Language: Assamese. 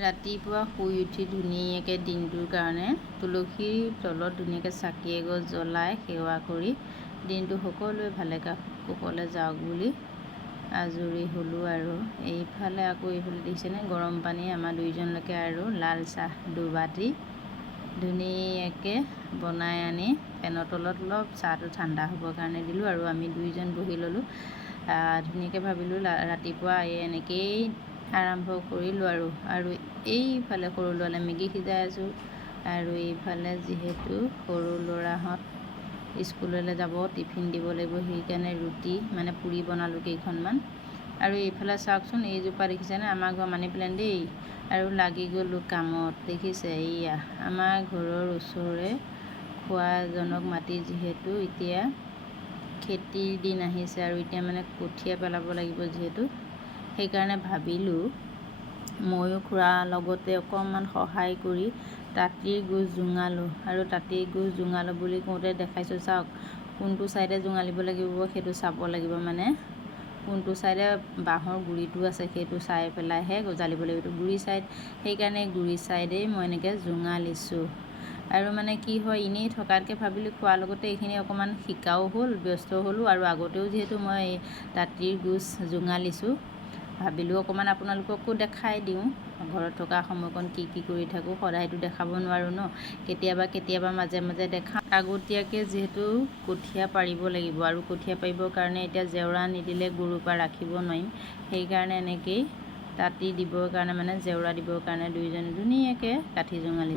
ৰাতিপুৱা শুই উঠি ধুনীয়াকৈ দিনটোৰ কাৰণে তুলসীৰ তলত ধুনীয়াকৈ চাকি এগছ জ্বলাই সেৱা কৰি দিনটো সকলোৱে ভালে কুশলে যাওক বুলি আজৰি হ'লোঁ। আৰু এইফালে দেখিছেনে গৰম পানী আমাৰ দুইজনলৈকে আৰু লাল চাহ দুবাটি ধুনীয়াকৈ বনাই আনি ফেনৰ তলত অলপ চাহটো ঠাণ্ডা হ'বৰ কাৰণে দিলোঁ আৰু আমি দুইজন বহি ল'লোঁ। ধুনীয়াকৈ ভাবিলোঁ ৰাতিপুৱা এনেকৈয়ে আৰম্ভ কৰিলোঁ আৰু এইফালে সৰু ল'ৰালে মেগী সিজাই আছোঁ আৰু এইফালে যিহেতু সৰু ল'ৰাহঁত স্কুললৈ যাব টিফিন দিব লাগিব সেইকাৰণে ৰুটি মানে পুৰি বনালোঁ কেইখনমান। আৰু এইফালে চাওকচোন এইজোপা দেখিছেনে আমাৰ ঘৰৰ মানি প্লেণ্ট দেই। আৰু লাগি গ'লোঁ কামত দেখিছে এইয়া আমাৰ ঘৰৰ ওচৰৰে খোৱা এজনক মাতি যিহেতু এতিয়া খেতিৰ দিন আহিছে আৰু এতিয়া মানে কঠীয়া পেলাব লাগিব যিহেতু সেইকাৰণে ভাবিলোঁ ময়ো খুৰাৰ লগতে অকণমান সহায় কৰি তাঁতীৰ গোজ জোঙালোঁ। আৰু তাঁতীৰ গোজ জোঙালোঁ বুলি কওঁতে দেখাইছোঁ চাওক কোনটো ছাইডে জোঙালিব লাগিব সেইটো চাব লাগিব, মানে কোনটো ছাইডে বাঁহৰ গুৰিটো আছে সেইটো চাই পেলাইহে গজালিব লাগিব, এইটো গুৰি ছাইড সেইকাৰণে গুৰি ছাইডেই মই এনেকৈ জোঙালিছোঁ। আৰু মানে কি হয় এনেই থকাতকৈ ভাবিলোঁ খোৱাৰ লগতে এইখিনি অকণমান শিকাও হ'ল ব্যস্ত হ'লোঁ আৰু আগতেও যিহেতু মই তাঁতীৰ গোজ জোঙালিছোঁ ভাবিলোঁ অকণমান আপোনালোককো দেখাই দিওঁ ঘৰত থকা সময়কণ কি কৰি থাকোঁ। সদায়তো দেখাব নোৱাৰোঁ ন, কেতিয়াবা মাজে মাজে দেখাওঁ। আগতীয়াকৈ যিহেতু কঠীয়া পাৰিব লাগিব আৰু কঠীয়া পাৰিবৰ কাৰণে এতিয়া জেওৰা নিদিলে গৰুৰ পৰা ৰাখিব নোৱাৰিম, সেইকাৰণে এনেকৈয়ে তাঁতি দিবৰ কাৰণে মানে জেওৰা দিবৰ কাৰণে দুইজনে ধুনীয়াকৈ কাঠি জোঙালি